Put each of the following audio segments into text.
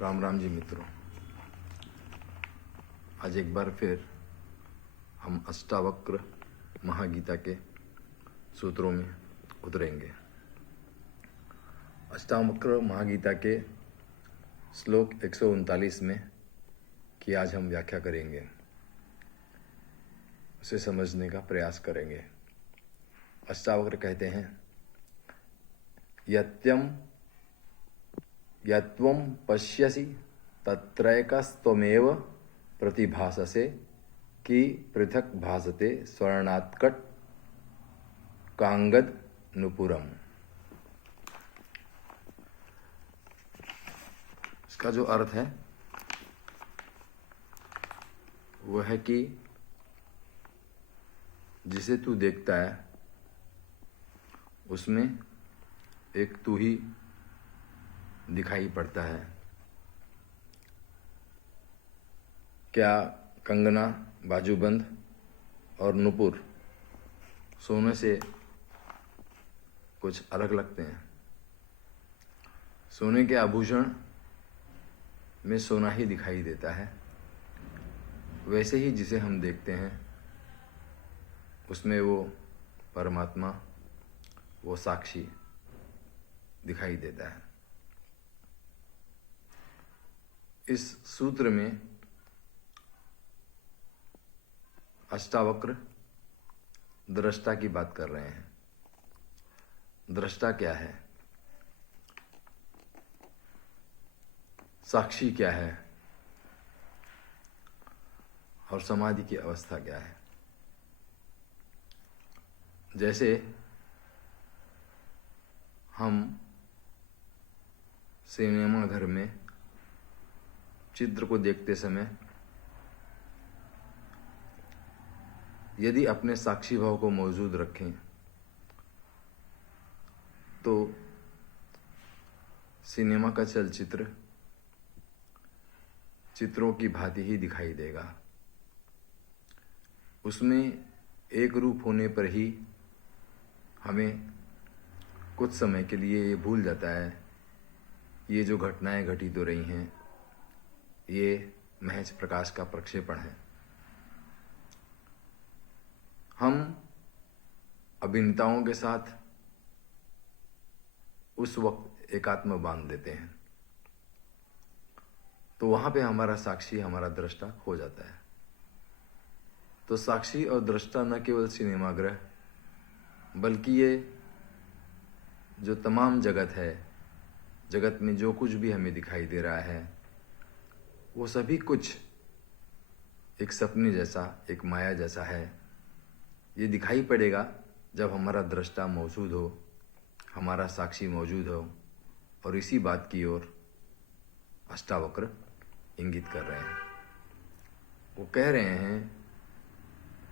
राम राम जी मित्रों, आज एक बार फिर हम अष्टावक्र महागीता के सूत्रों में उतरेंगे। अष्टावक्र महागीता के श्लोक 139 में की आज हम व्याख्या करेंगे, उसे समझने का प्रयास करेंगे। अष्टावक्र कहते हैं, यत्वं पश्यसि तत्रैकस्त्वमेव प्रतिभाससे कि पृथक भासते स्वर्णात्कट कांगद नुपुरम। इसका जो अर्थ है वह है कि जिसे तू देखता है उसमें एक तू ही दिखाई पड़ता है। क्या कंगना, बाजूबंद और नुपुर सोने से कुछ अलग लगते हैं? सोने के आभूषण में सोना ही दिखाई देता है, वैसे ही जिसे हम देखते हैं उसमें वो परमात्मा, वो साक्षी दिखाई देता है। इस सूत्र में अष्टावक्र दृष्टा की बात कर रहे हैं। दृष्टा क्या है, साक्षी क्या है और समाधि की अवस्था क्या है। जैसे हम सिनेमा घर में चित्र को देखते समय यदि अपने साक्षी भाव को मौजूद रखें तो सिनेमा का चलचित्र चित्रों की भांति ही दिखाई देगा। उसमें एक रूप होने पर ही हमें कुछ समय के लिए ये भूल जाता है ये जो घटनाएं घटित हो रही हैं ये महज प्रकाश का प्रक्षेपण है। हम अभिनेताओं के साथ उस वक्त एकात्म बांध देते हैं तो वहां पे हमारा साक्षी, हमारा दृष्टा हो जाता है। तो साक्षी और दृष्टा न केवल सिनेमागृह बल्कि ये जो तमाम जगत है, जगत में जो कुछ भी हमें दिखाई दे रहा है वो सभी कुछ एक सपने जैसा, एक माया जैसा है। ये दिखाई पड़ेगा जब हमारा दृष्टा मौजूद हो, हमारा साक्षी मौजूद हो। और इसी बात की ओर अष्टावक्र इंगित कर रहे हैं। वो कह रहे हैं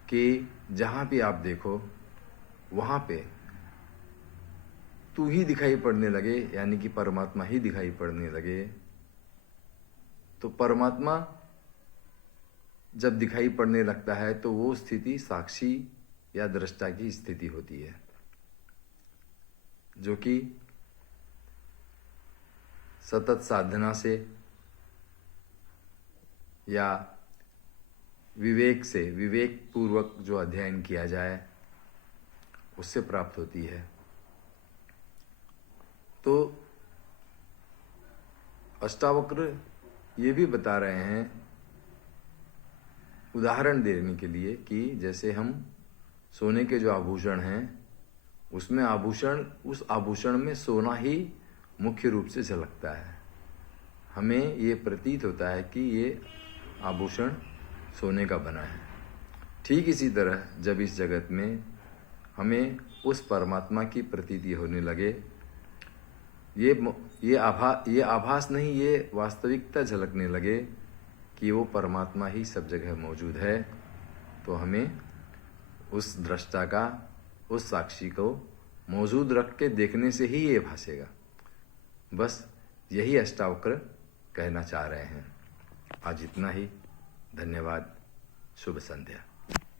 कि जहाँ भी आप देखो वहाँ पे तू ही दिखाई पड़ने लगे, यानी कि परमात्मा ही दिखाई पड़ने लगे, तो परमात्मा जब दिखाई पड़ने लगता है तो वो स्थिति साक्षी या दृष्टा की स्थिति होती है, जो कि सतत साधना से या विवेक से, विवेक पूर्वक जो अध्ययन किया जाए उससे प्राप्त होती है। तो अष्टावक्र ये भी बता रहे हैं, उदाहरण देने के लिए, कि जैसे हम सोने के जो आभूषण हैं उसमें उस आभूषण में सोना ही मुख्य रूप से झलकता है। हमें ये प्रतीत होता है कि ये आभूषण सोने का बना है। ठीक इसी तरह जब इस जगत में हमें उस परमात्मा की प्रतीति होने लगे, ये आभास नहीं, ये वास्तविकता झलकने लगे कि वो परमात्मा ही सब जगह मौजूद है, तो हमें उस दृष्टा का, उस साक्षी को मौजूद रख के देखने से ही ये भासेगा। बस यही अष्टावक्र कहना चाह रहे हैं। आज इतना ही। धन्यवाद। शुभ संध्या।